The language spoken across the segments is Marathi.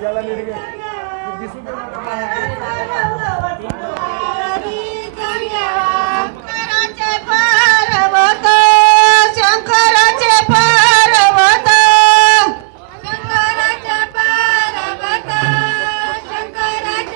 त्याला नीट घे. दिसू दे शंकराचे पर्वत शंकराचे पर्वत शंकराचे पर्वत शंकराचे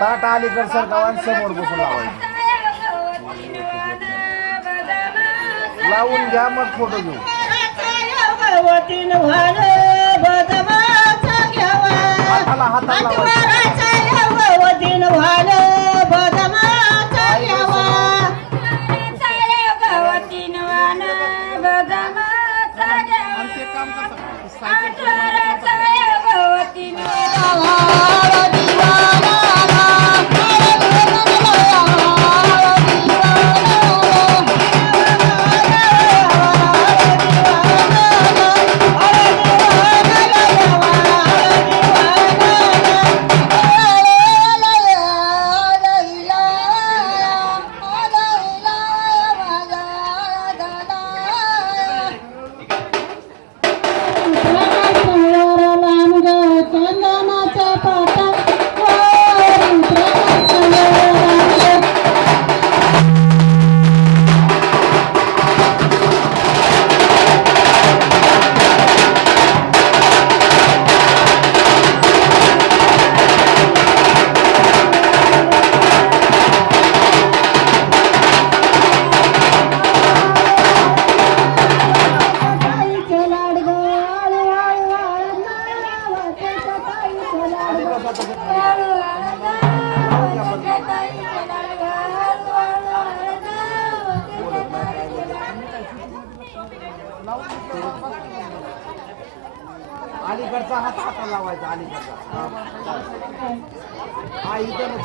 ताट अलीकड सरकावान समोर बसून लावायचं. लावून घ्या मग फोटो घेऊ. हाताला हाताला अलीकडचा हात हाताला लावायचा. अलीकडचा हा इथं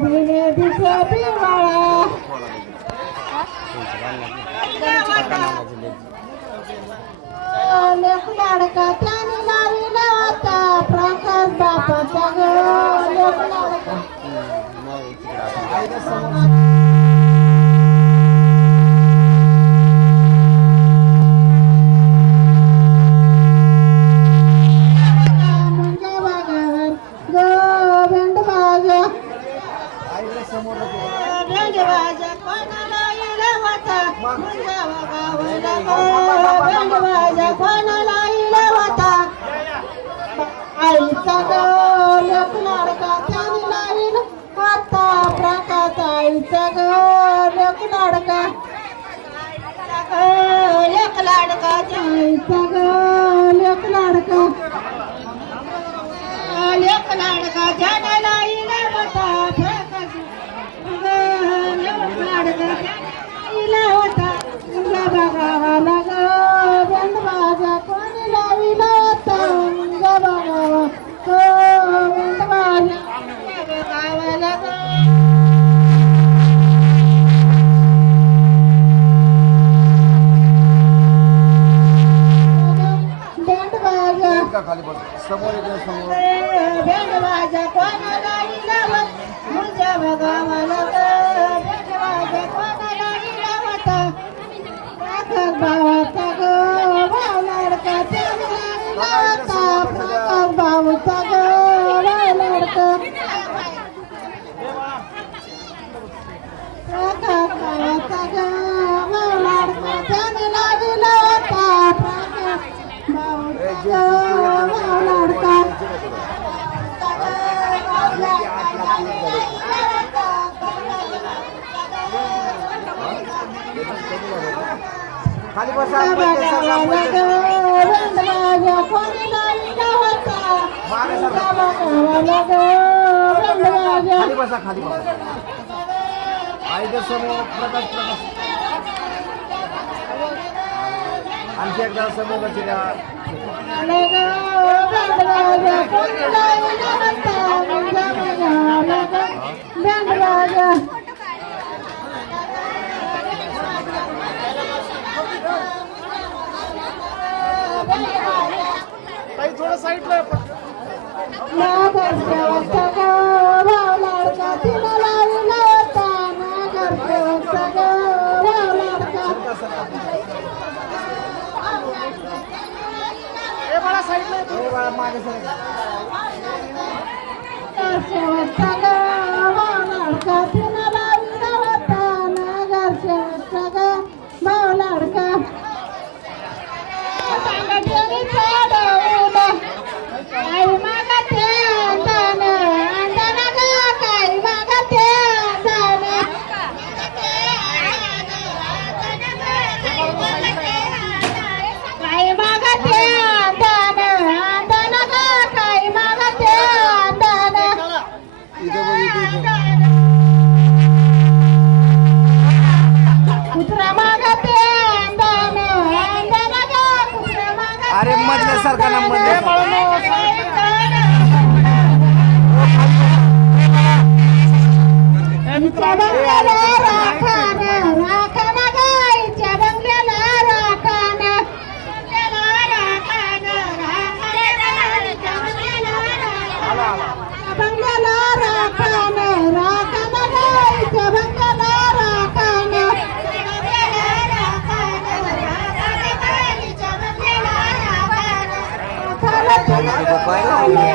दिने दिसे पिवाळा लेक लाडका त्याने लाविला होता प्रकाश बापाचा ग लेक लाडका मुंजा बागावर गोविंद बाजा गोविंद बाजा कोणाला इला होता मुंजा बागावर गोविंद बाजा कोणाला इला होता आईचा ग लेक लाडका त्याने लाविला होता प्रकाश आईचा ग लेक लाडका लेक लाडका आईचा ग लेक लाडका लेक लाडका त्याने लाविला होता प्रकाश लेक लाडका इला होता मुंजा बागावाला ग बंद बाजा कोणी लाविला होता मुंजा बागावा बंद बाजा बागावाला ग बंद बाजा का खाली बस समोर इकडे समोर बंद बाजा कोणाला इला होता मुंजा बागावाला ग बंद बाजा कोणाला इला होता प्रकाश भावाचा ग भाव लाडका त्याने लाविला होता प्रकाश भाऊचा ग भाव लाडका प्रकाश भावाचा ग भाव लाडका त्याने लाविला होता प्रकाश भाऊचा ग भाव लाडका खाली बसा खाली बसा खाली बसा आईच्या समोर प्रकाश प्रकाश आणखी एकदा समोर द्या थोडं साईडला मागे सर अरे मधल्या सारखा ना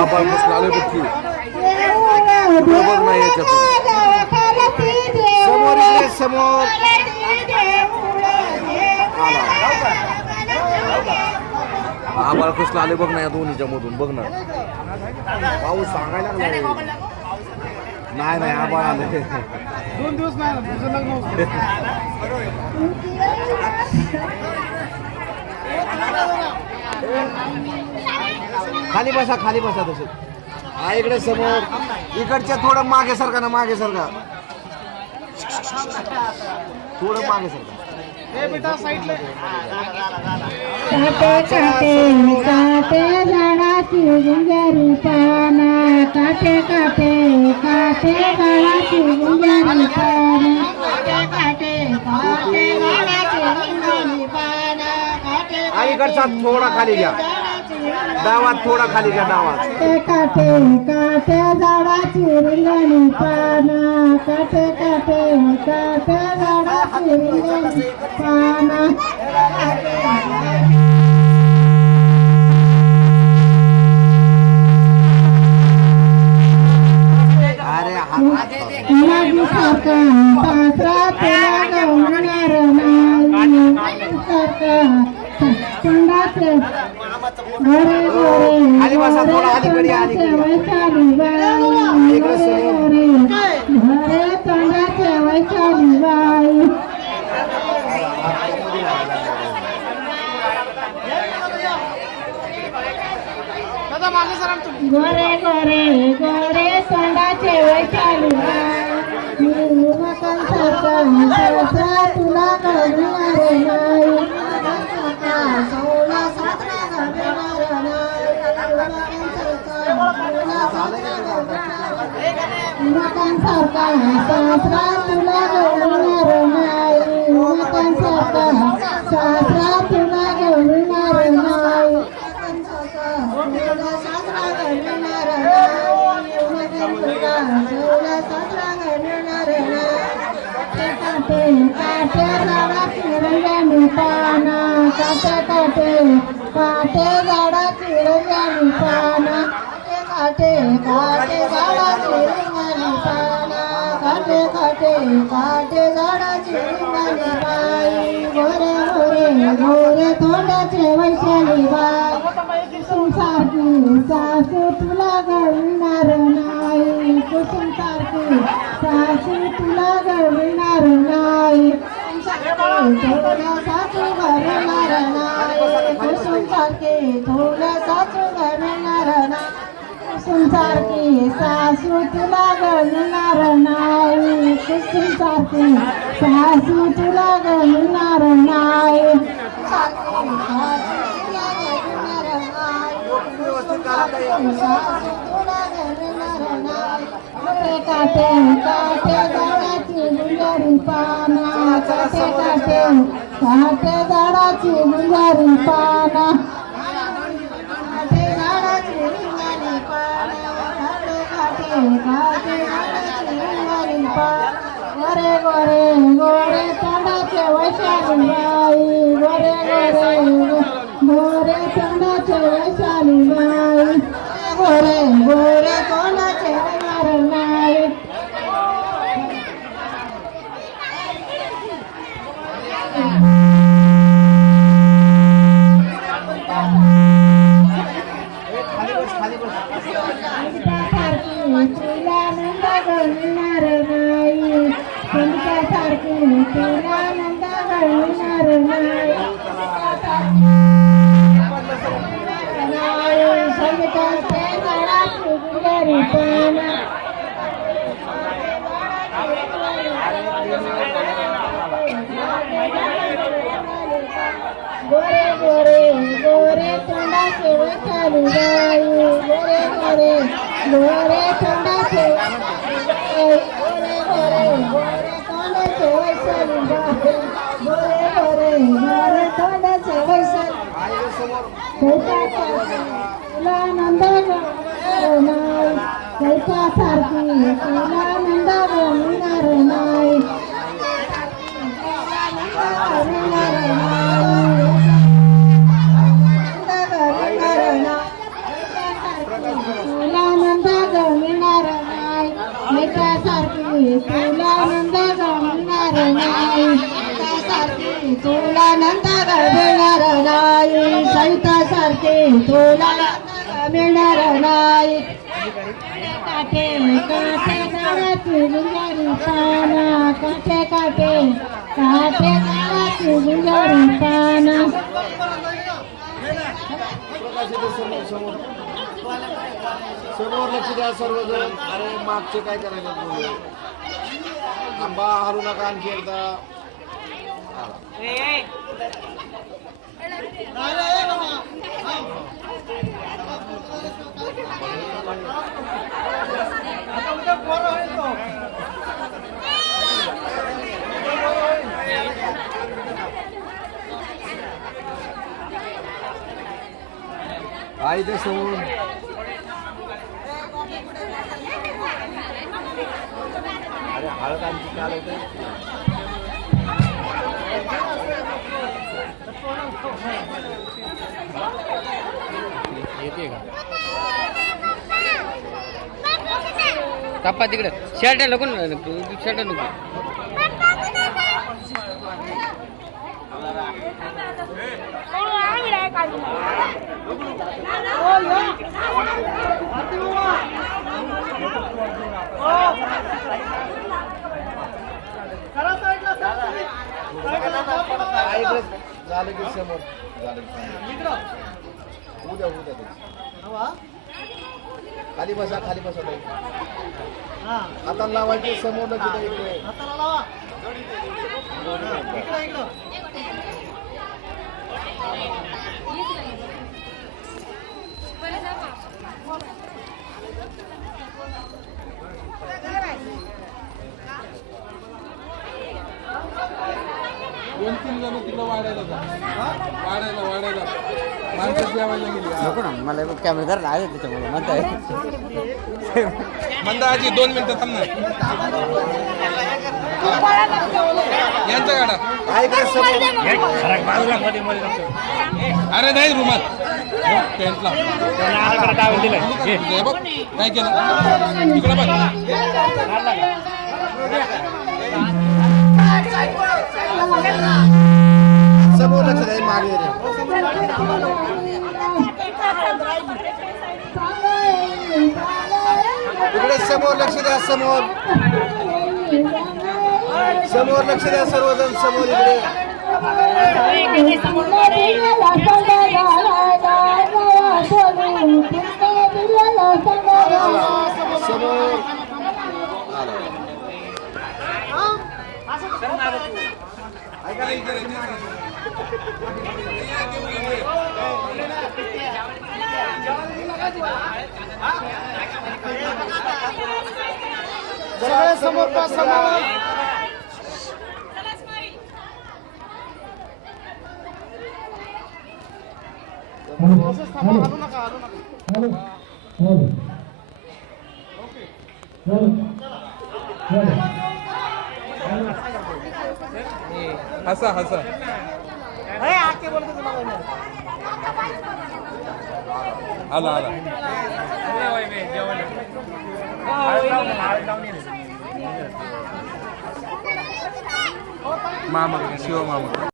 आपण बसला बघ नाही याच्यातून समोर इकडे समोर आबाळ कसला आले बघ ना या दोन्हीच्या मधून बघ ना पाऊस सांगायला लागला नाही नाही आबाळ आले 2 दिवस नाही ना तुझं लग्न खाली बसा तसे हा इकडे समोर इकडच्या थोडं मागे सरका ना मागे सरका थोडं मागे सरका बेटा साईडला काटे काटे काटे झाडाची गुंजारी पाना काटे काटे काटे गाळाची गुंजारी पान काटे काटे काटे गाळाची गुंजारी पान काटे अलीकडचा थोडा खाली घ्या डावात थोडा खाली घ्या डावात काटे काटे झाडाची रिंगणी पान काटे काटे काटे झाडाची रिंगणी पान अरे सारखा सासरा तुला गवणार नाही सारखा तोंडाचे घरे खाली बसा थोडा अलीकडे वैशाली बाई घरे तोंडाचे वैशाली बाई गोरे गोरे गोरे तोंडाचे वैशाली सारखा तुला गवणार नाही सौला सासरा गवणार सारखा सासरा तुला गवणार नाही सारखा सासरा तुला गवणार नाही सासरा गवणार काटे काटे झाडाची रंगानी पाना काटे काटे काटे झाडाची रंगानी पाना काटे काटे झाडाची रंगानी पाना काटे काटे काटे झाडाची रंगानी बाई गोरे गोरे गोरे तोंडाचे वैशाली बाई कुसुम सारखी सासू तुला गळणार नाही कुसुम सारखी सासू तुला गळणार नाही थोड्या सासू गळणार नाही कुसुम सारखी थोड्या सासू गळणार नाही कुसुम सारखी सासू तुला गळणार नाही कुसुम सारखी सासू तुला गळणार नाही काटे काटे झाडाची गुंजारी पाना काटे काटे काटे झाडाची गुंजारी पाना काटे झाडाची गुंजारी पाना काटे काटे काटे झाडाची गुंजारी पाना गोरे गोरे गोरे तोंडाचे वैशाली बाई गोरे गोरे गोरे तोंडाचे वैशाली बाई गोरे गोरे तोंडाचे वैणार नाही तुला नंद गळणार नाही संतासारखी तुला नंद गळणार नाही संताचे झाडाची गुंजारी पाना गोरे गोरे गोरे तोंडाचे वैशाली बाई गोरे गोरे गोरे तोंडाचे गोरे गोरे गोरे तोंडाचे वैशाली बाई गोरे गोरे गोरे तोंडाचे वैशाली तुला नंद गळणार नाही सारखी तुला नंद गळणार नाही तुला नंद गळणार नाही सारखी तुला नंद गळणार नाही सारखी तुला नंद गळणार नाही सैता सारखी तुला मिळणार नाही काटे काटे झाडाची गुंजारी पाना काटे काटे काटे झाडाची गुंजारी पाना समोर लक्ष द्या सर्वजण अरे मागचे काय करायचं आंबा हरू नका आणखी एकदा आईच्या समोर अरे हळद आमची चालवते येते का ताप्पा तिकडे शर्ट नको शर्ट नको झालं की समोर झालं उद्या खाली बसा ताई हाताला लावायचे समोर लक्ष द्या इकडे दोन तीन जण तिकडं वाढायला माणसं जेवायला गेली नको ना मला कॅमेरा राहिले त्याच्यामुळे म्हणताय मंदाजी 2 मिनिटं थांब ना यांचा गाडा अरे नाही रुमाल पेंटला बघ काय केलं इकडे बघ समोर लक्ष द्या मागे इकडे समोर लक्ष द्या समोर लक्ष द्या सर्वजण समोर इकडे समोर सगळे समोर हसा आला मामा शिव मामा